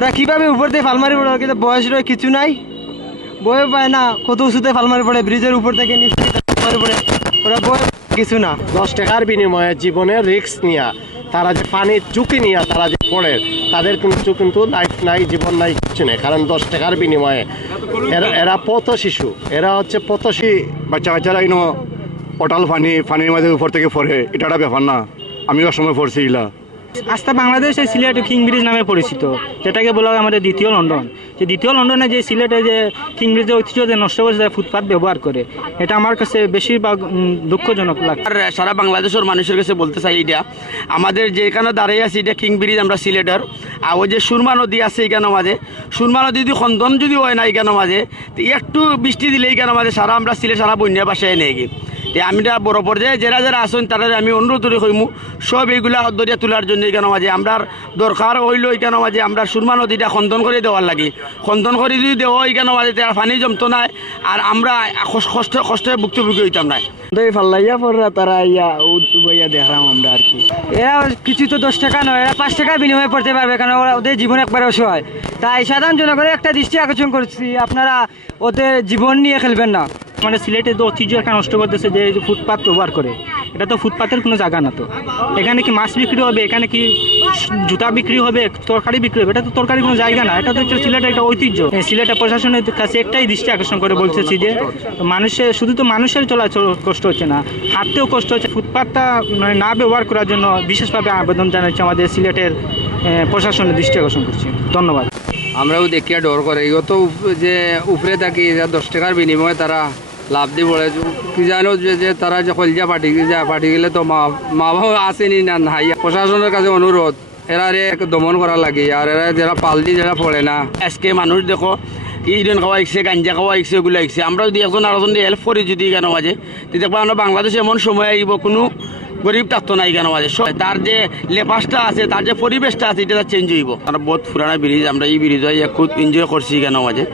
ওরা কিভাবে উপর দিয়ে ফালমারি পড়ে, কিন্তু বয়স রয়ে কিছু নাই, বয়ে পায় না, কত উঁচুতে ফালমারি পড়ে, ব্রিজের উপর থেকে নিচে ফালমারি পড়ে, ওরা বয়ে কিছু না। 10 টাকার বিনিময়ে জীবনের রিস্ক নিয়ে তারা যে পানির ঝুঁকি নিয়ে তারা যে পড়ে, তাদের কিন্তু লাইফ নাই, জীবন নাই, কিছু নেই। কারণ 10 টাকার বিনিময়ে এরা পথ শিশু, এরা হচ্ছে পথ শিশু। বাচ্চা কাচ্চারা ইনো অটাল পানির মাঝে উপর থেকে পড়ে, এটা একটা ব্যাপার না? আমিও সময় পড়ছি এগুলা। আস্থা বাংলাদেশের সিলেট কিং ব্রিজ নামে পরিচিত, যেটাকে বলা হয় আমাদের দ্বিতীয় লন্ডন। যে দ্বিতীয় লন্ডনে যে সিলেটে যে কিং ব্রিজের ঐতিহ্য যে নষ্ট করে যায়, ফুটপাথ ব্যবহার করে, এটা আমার কাছে বেশিরভাগ দুঃখজনক লাগে। আর সারা বাংলাদেশের মানুষের কাছে বলতে চাই, এটা আমাদের যেখানে দাঁড়িয়ে আছে এটা কিং ব্রিজ, আমরা সিলেটের। আর ওই যে সুরমা নদী আছে এখানে মাঝে, সুরমা নদী যদি খন্দন যদি হয় না এখানে মাঝে, তো একটু বৃষ্টি দিলে এখানে মাঝে সারা আমরা সিলেট সারা বন্যা বাসায় নিয়ে গিয়ে আমি বড় পর্যায়ে যারা আসেন তারা আমি অনুরোধ করে কইমু সব এইগুলা দরিয়া তোলার জন্য এখানে মাঝে আমরা দরকার হইল, এখানে মাঝে আমরা সুরমা নদীটা খন্দন করে দেওয়ার লাগে। খন্দন করে যদি দেওয়া এখানে মাঝে তারা পানি জমতো নাই, আর আমরা কষ্টে ভুক্তভোগী হইতাম না। ফাল্লাইয়া পড়রা তারা ইয়া দেখলাম আমরা আর কি। এরা কিছু তো 10 টাকা নয়, এরা 5 টাকা বিনিময়ে পড়তে পারবে, কারণ ওরা ওদের জীবন একবারে অসহায়। তাই সাধারণ জনগণের একটা দৃষ্টি আকর্ষণ করছি, আপনারা ওদের জীবন নিয়ে খেলবেন না। মানে সিলেটে তো ঐতিহ্য একটা নষ্ট করতেছে, যে ফুটপাথ ব্যবহার করে, এটা তো ফুটপাথের কোনো জায়গা না। তো এখানে কি মাছ বিক্রি হবে, এখানে কি জুতা বিক্রি হবে, তরকারি বিক্রি হবে, এটা তো তরকারি কোনো জায়গা না, এটা তো হচ্ছে সিলেটের একটা ঐতিহ্য। সিলেটের প্রশাসনের কাছে একটাই দৃষ্টি আকর্ষণ করে বলতেছি যে মানুষের শুধু তো মানুষের চলাচল কষ্ট হচ্ছে না, হাঁটতেও কষ্ট হচ্ছে। ফুটপাথটা মানে না ব্যবহার করার জন্য বিশেষভাবে আবেদন জানাচ্ছি আমাদের সিলেটের প্রশাসনের দৃষ্টি আকর্ষণ করছি। ধন্যবাদ। আমরাও দেখিয়া ডর করে এগো যে উপরে থাকি 10 টাকার বিনিময়ে তারা লাভ দিয়ে পড়ে, কি জানো যে তারা যে কলজা পাটি গেলে তো মা বাবা আসেনি না নাই। প্রশাসনের কাছে অনুরোধ, এরা দমন করা লাগে, আর এরা যারা পাল দিয়ে যারা পড়ে না। আজকে মানুষ দেখো ইডেন খাওয়া আইসে, গাঞ্জা খাওয়া আইসে, এগুলো আইসে। আমরা যদি একজন আরেকজন দিয়ে হেল্প করি যদি কেন মাঝে, দেখবো আমরা বাংলাদেশে এমন সময় আইব কোনো গরিব থাকতো না এখানে মাঝে। তার যে লেপাসটা আছে, তার যে পরিবেশটা আছে, এটা চেঞ্জ হইব। আমরা বহুত পুরানা ব্রিজ, আমরা এই ব্রিজ খুব এনজয় করছি এখানে মাঝে।